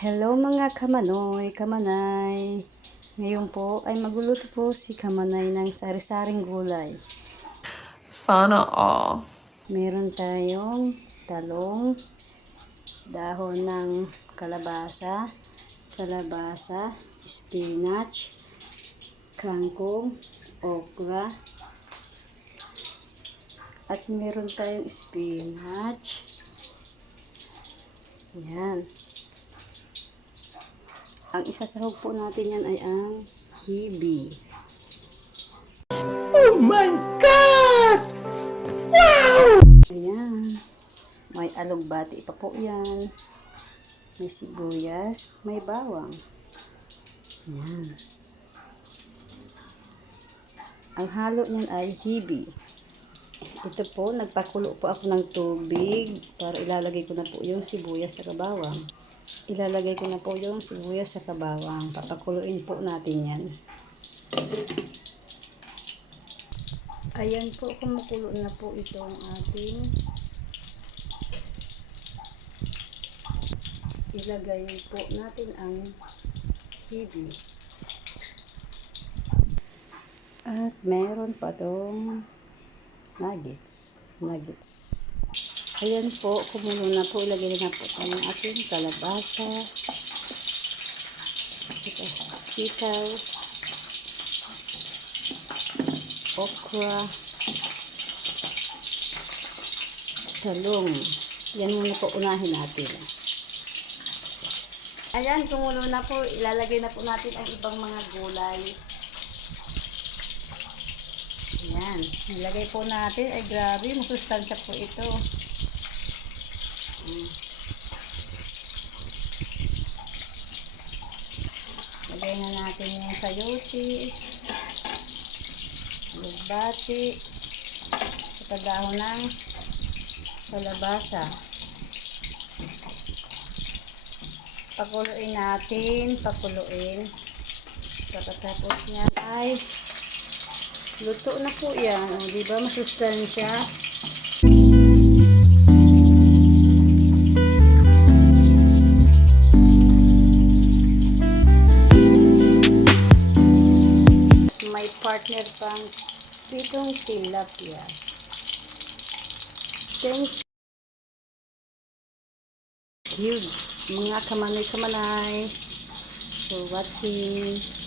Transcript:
Hello mga kamanoy, kamanay. Ngayon po ay magluluto po si kamanay ng sari-saring gulay. Sana all. Meron tayong talong, dahon ng kalabasa, spinach, kangkong, okra, at meron tayong spinach. Yan. Ang isasahog po natin yan ay ang hibi. Oh my God! Ayan. May alugbati pa po yan. May sibuyas, may bawang. Ayan. Ang halo niyan ay hibi. Ito po, nagpakulo po ako ng tubig para ilalagay ko na po yung sibuyas sa bawang. Ilalagay ko na po yung sibuyas sa bawang. Papakuluin po natin yan. Ayan po, kumukulo na po itong ating ilagay po natin ang hibi. At meron pa tong nuggets. Ayan po, kumulo na po. Ilagay na po tayo ng ating kalabasa, sitaw, okra, talong. Yan muna po unahin natin. Ayan, kumulo na po. Ilalagay na po natin ang ibang mga gulay. Ayan. Nilagay po natin. Ay, grabe. Masustansya po ito. Lagay na natin yung sayote, lugbati, sa dahon ng kalabasa. Pakuluin natin. Pagkatapos niyan ay luto na po yan. O, diba masustansya? May partner pang pitong tilapia. Thank you mga kamanay for watching.